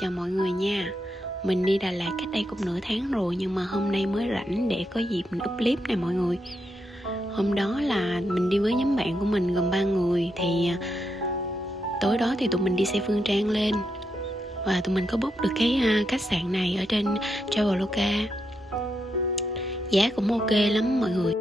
Chào mọi người nha. Mình đi Đà Lạt cách đây cũng nửa tháng rồi, nhưng mà hôm nay mới rảnh để có dịp mình up clip này mọi người. Hôm đó là mình đi với nhóm bạn của mình gồm 3 người. Thì tối đó thì tụi mình đi xe Phương Trang lên, và tụi mình có book được cái khách sạn này ở trên Traveloka. Giá cũng ok lắm mọi người.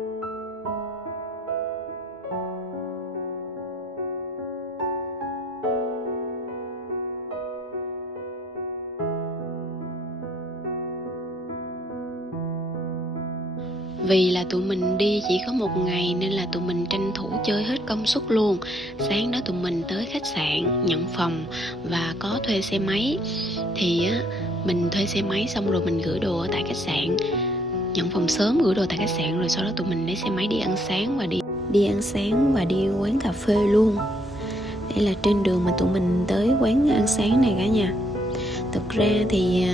Vì là tụi mình đi chỉ có một ngày nên là tụi mình tranh thủ chơi hết công suất luôn. Sáng đó tụi mình tới khách sạn, nhận phòng và có thuê xe máy. Thì mình thuê xe máy xong rồi mình gửi đồ ở tại khách sạn, nhận phòng sớm, gửi đồ tại khách sạn, rồi sau đó tụi mình lấy xe máy đi ăn sáng và đi quán cà phê luôn. Đây là trên đường mà tụi mình tới quán ăn sáng này cả nhà. Thực ra thì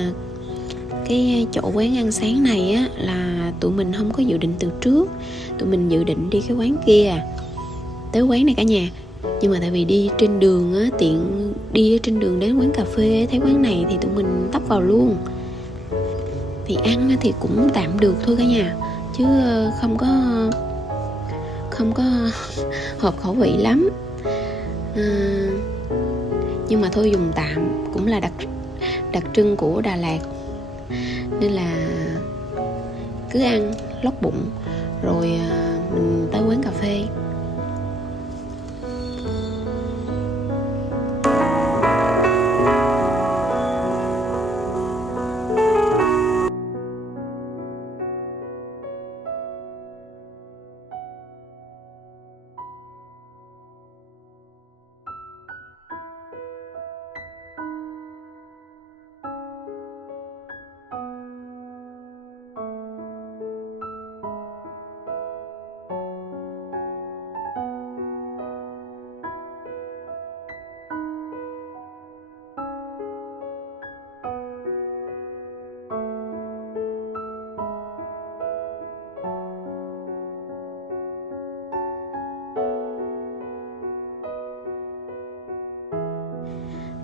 cái chỗ quán ăn sáng này á là tụi mình không có dự định từ trước. Tụi mình dự định đi cái quán kia tới quán này cả nhà. Nhưng mà tại vì đi trên đường á, tiện đi trên đường đến quán cà phê thấy quán này thì tụi mình tấp vào luôn. Thì ăn thì cũng tạm được thôi cả nhà, chứ không có hợp khẩu vị lắm. Nhưng mà thôi dùng tạm, cũng là đặc trưng của Đà Lạt nên là cứ ăn lót bụng rồi mình tới quán cà phê.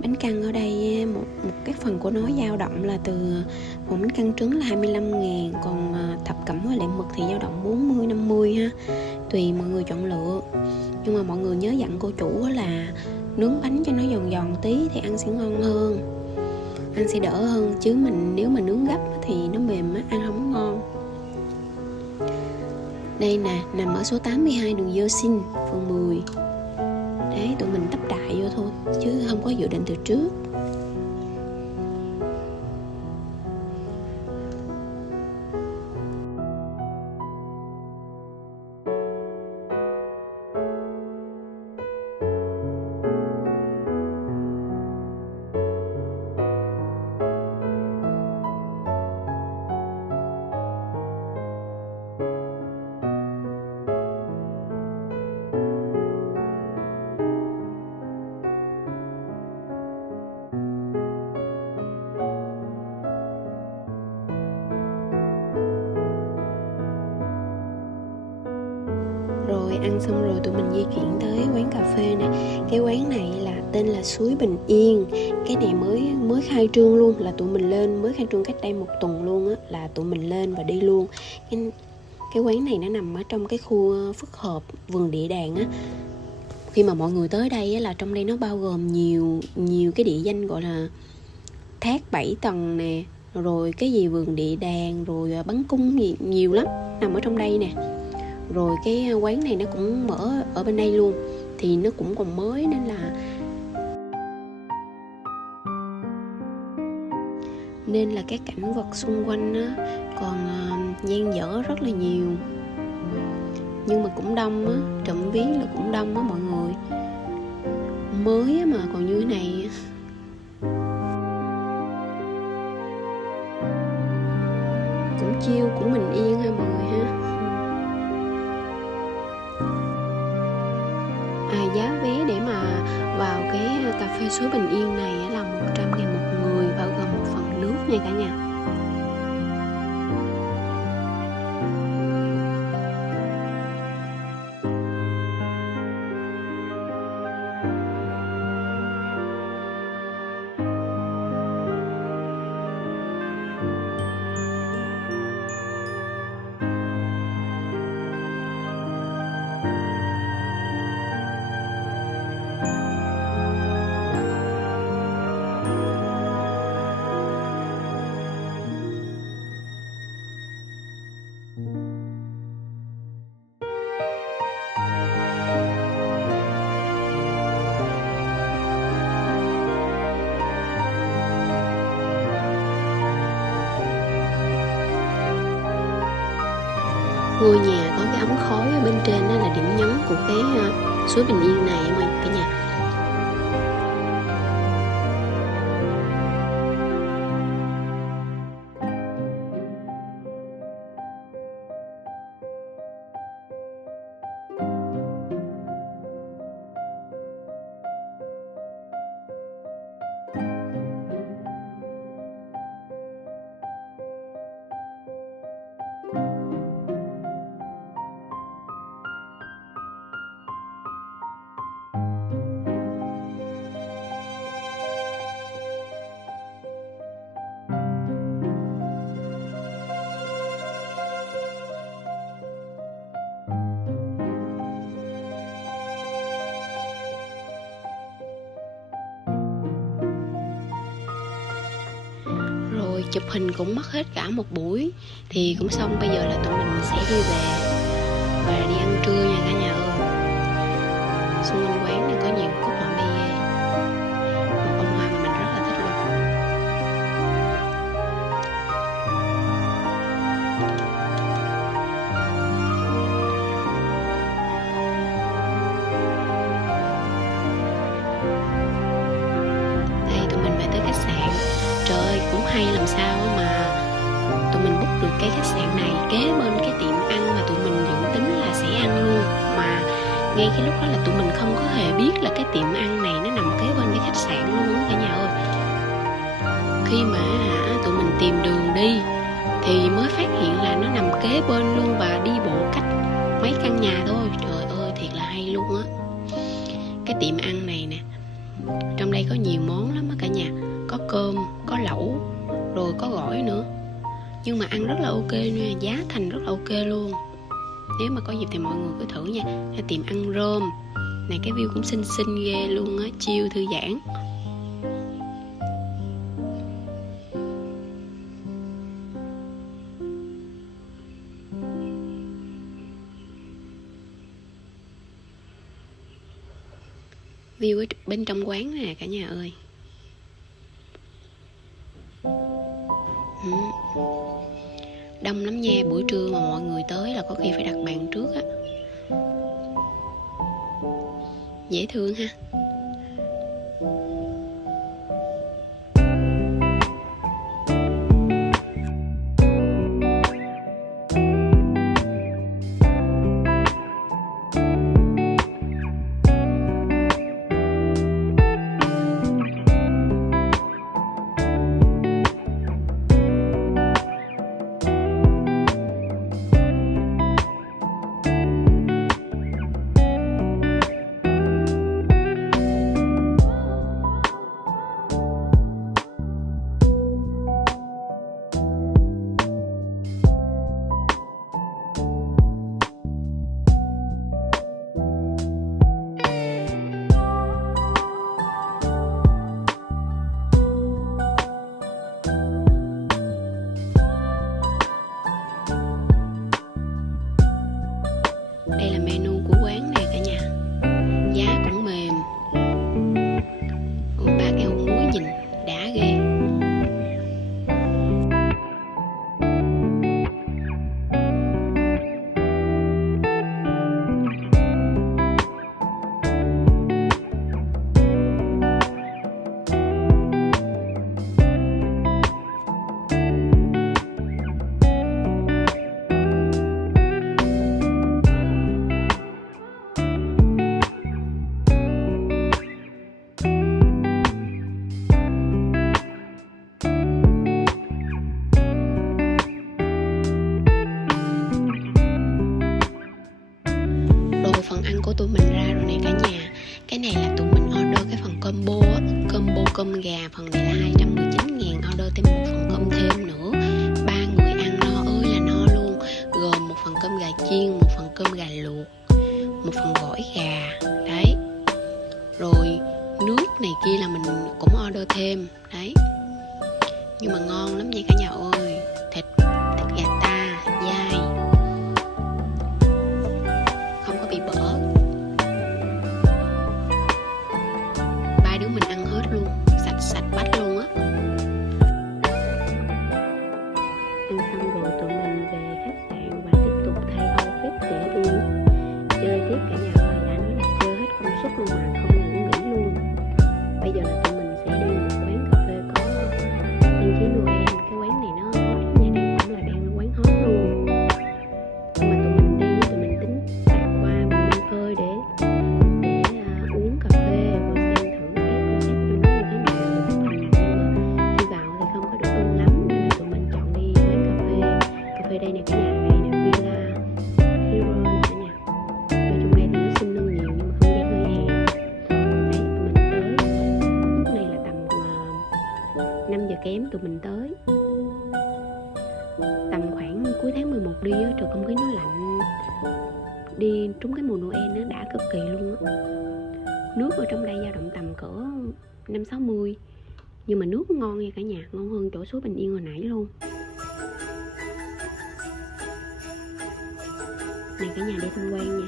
Bánh căn ở đây một cái phần của nó dao động là từ một bánh căn trứng là 25.000, còn thập cẩm với lại mực thì dao động 40-50 ha, tùy mọi người chọn lựa. Nhưng mà mọi người nhớ dặn cô chủ là nướng bánh cho nó giòn giòn tí thì ăn sẽ ngon hơn, ăn sẽ đỡ hơn, chứ nếu mà nướng gấp thì nó mềm ăn không ngon. Đây nè, nằm ở số 82 đường Dơ Sinh, phường 10. Đấy, tụi mình tấp đại vô thôi chứ không có dự định từ trước. Rồi ăn xong rồi tụi mình di chuyển tới quán cà phê này. Cái quán này là tên là Suối Bình Yên. Cái này mới khai trương luôn, là tụi mình lên, mới khai trương cách đây 1 tuần luôn á, là tụi mình lên và đi luôn. Cái quán này nó nằm ở trong cái khu phức hợp vườn địa đàng á. Khi mà mọi người tới đây á, là trong đây nó bao gồm nhiều cái địa danh, gọi là thác 7 tầng nè, rồi cái gì vườn địa đàng, rồi bắn cung gì nhiều lắm, nằm ở trong đây nè. Rồi cái quán này nó cũng mở ở bên đây luôn, thì nó cũng còn mới nên là các cảnh vật xung quanh á, còn dang dở rất là nhiều. Nhưng mà cũng đông á, trộm vía là cũng đông á mọi người. Mới á mà còn như thế này. Cũng chill, cũng bình yên ha mọi người ha. Giá vé để mà vào cái cà phê Suối Bình Yên này là 100.000 một người, bao gồm một phần nước nha cả nhà. Ngôi nhà có cái ống khói ở bên trên đó là điểm nhấn của cái suối Bình Yên này mọi cả nhà. Rồi chụp hình cũng mất hết cả một buổi. Thì cũng xong, bây giờ là tụi mình sẽ đi về và đi ăn trưa nha cả nhà ơi. Xung quanh quán này có nhiều cúc họa mi ghê, một bông hoa mà mình rất là thích luôn. Đây tụi mình về tới khách sạn. Trời ơi, cũng hay làm sao mà tụi mình book được cái khách sạn này kế bên cái tiệm ăn mà tụi mình dự tính là sẽ ăn luôn. Mà ngay cái lúc đó là tụi mình không có hề biết là cái tiệm ăn này nó nằm kế bên cái khách sạn luôn á cả nhà ơi. Khi mà tụi mình tìm đường đi thì mới phát hiện là nó nằm kế bên luôn và đi bộ cách mấy căn nhà thôi. Trời ơi, thiệt là hay luôn á. Cái tiệm ăn này nè, trong đây có nhiều món lắm á cả nhà. Có cơm, có lẩu, rồi có gỏi nữa. Nhưng mà ăn rất là ok nha, giá thành rất là ok luôn. Nếu mà có dịp thì mọi người cứ thử nha. Cái tiệm ăn rơm này, cái view cũng xinh xinh ghê luôn á, chill thư giãn. View ở bên trong quán nè cả nhà ơi. Đông lắm nha, buổi trưa mà mọi người tới là có khi phải đặt bàn trước á. Dễ thương ha. Đây là menu của quán nè cả nhà. Giá cũng mềm. Ba cái hũ muối nhìn đã ghê. Phần ăn của tụi mình ra rồi này cả nhà. Cái này là tụi mình order cái phần combo á, combo cơm gà, phần này là 219.000, order thêm một phần cơm thêm nữa. 3 người ăn no ơi là no luôn, gồm một phần cơm gà chiên, một phần cơm gà luộc, một phần gỏi gà. Đấy. Rồi nước này kia là mình cũng order thêm. Đấy. Nhưng mà ngon lắm nha cả nhà ơi. Thịt gà ta dai, không có bị bở. Ba đứa mình ăn hết luôn, sạch bách luôn á. Ăn xong rồi tụi mình về khách sạn và tiếp tục thay 5 giờ kém tụi mình tới. Tầm khoảng cuối tháng 11 đi á, trời không khí nó lạnh, đi trúng cái mùa Noel nó đã cực kỳ luôn á. Nước ở trong đây dao động tầm cỡ 5-60, nhưng mà nước ngon nha cả nhà, ngon hơn chỗ suối Bình Yên hồi nãy luôn. Này cả nhà đi tham quan nha.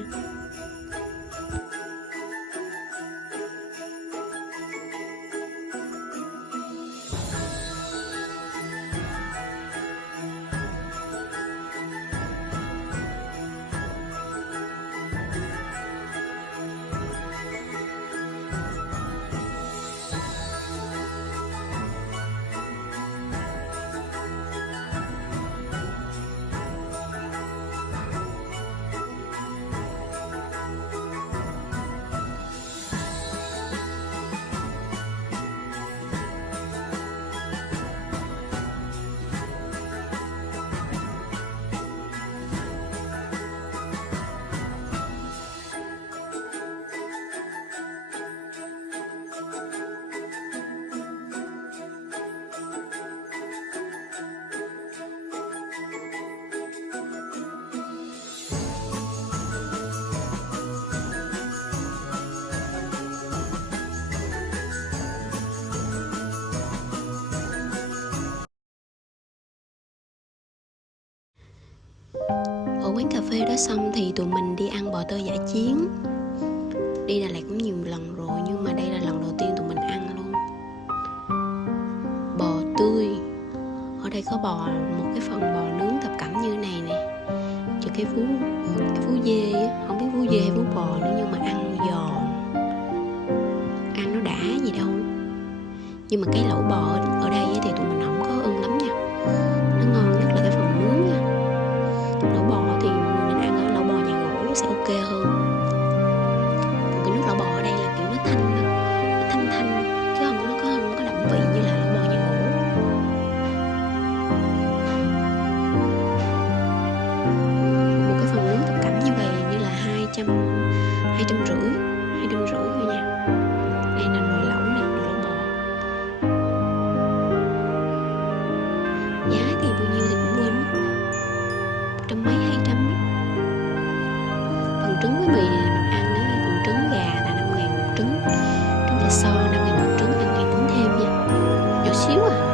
Ở quán cà phê đó xong thì tụi mình đi ăn bò tơ dã chiến. Đi Đà Lạt cũng nhiều lần rồi, nhưng mà đây là lần đầu tiên tụi mình ăn luôn. Bò tươi. Ở đây có bò, một cái phần bò nướng thập cẩm như này nè. Chứ cái vú dê á, không biết vú dê hay vú bò nữa, nhưng mà ăn giòn, ăn nó đã gì đâu. Nhưng mà cái lẩu bò ở đây thì tụi mình không có ưng lắm nha. Nó ngon nhất là cái phần nướng nha. Lẩu bò thì mình ăn ở lẩu bò nhà gỗ sẽ ok hơn. Còn cái nước lẩu bò ở đây là kiểu nó thanh đó, nó thanh thanh, chứ không có đậm vị như là lẩu bò nhà gỗ. Một cái phần nướng thập cẩm như vậy như là 250 thôi nha. Đây là nồi lẩu này, nồi lẩu bò. Giá thì bao nhiêu thì cũng quên mất, 100 mấy 200 ấy. Phần trứng với mì này mình ăn á, phần trứng gà là 5.000 một trứng, trứng gà so 5.000 một trứng, ăn ngày tính thêm nha, nhỏ xíu à.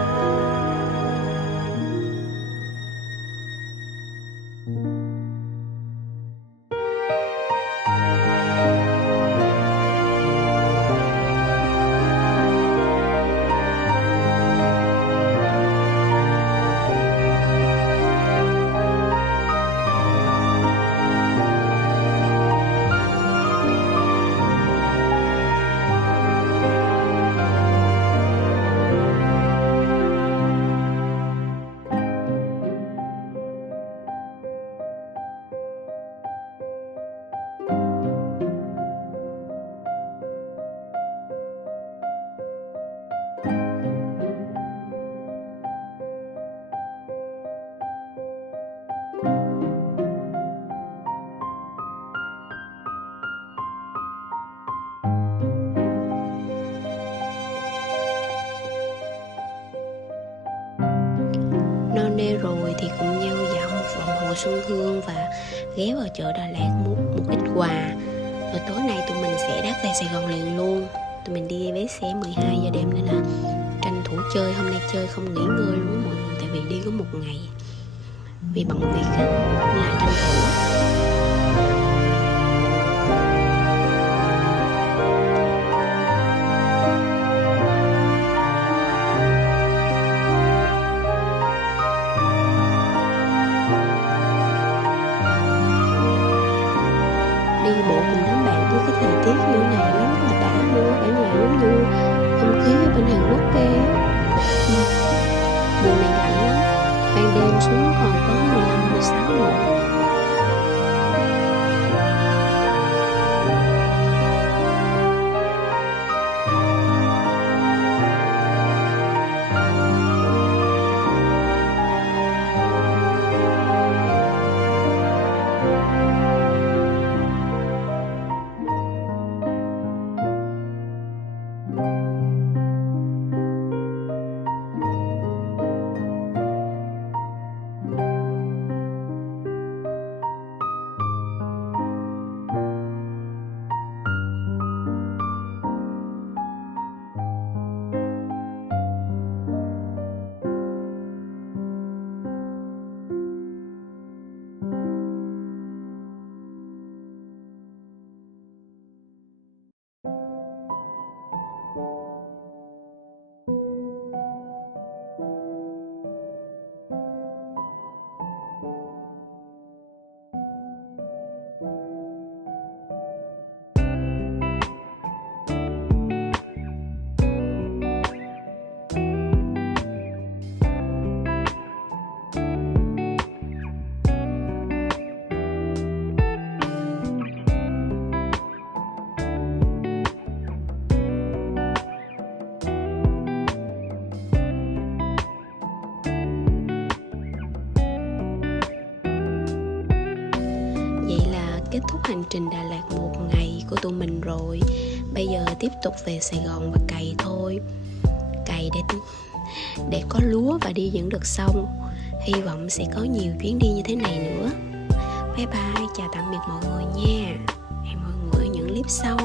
No nê rồi thì cùng nhau dạo một vòng hồ Xuân Hương và ghé vào chợ Đà Lạt mua một ít quà. Rồi tối nay tụi mình sẽ đáp về Sài Gòn liền luôn. Tụi mình đi vé xe 12 giờ đêm nên là tranh thủ chơi, hôm nay chơi không nghỉ ngơi luôn mọi người, tại vì đi có một ngày. Vì bận việc á, nên là tranh thủ. Đi bộ cùng đám bạn với cái thời tiết như này nó rất là đã luôn á cả nhà, giống như không khí ở bên Hàn Quốc kia á. Mùa này lạnh lắm, ban đêm xuống còn có 15-16 độ. kết thúc hành trình Đà Lạt một ngày của tụi mình rồi. Bây giờ tiếp tục về Sài Gòn và cày thôi. Cày để có lúa và đi những đợt sau. Hy vọng sẽ có nhiều chuyến đi như thế này nữa. Bye bye, chào tạm biệt mọi người nha. Hẹn mọi người ở những clip sau.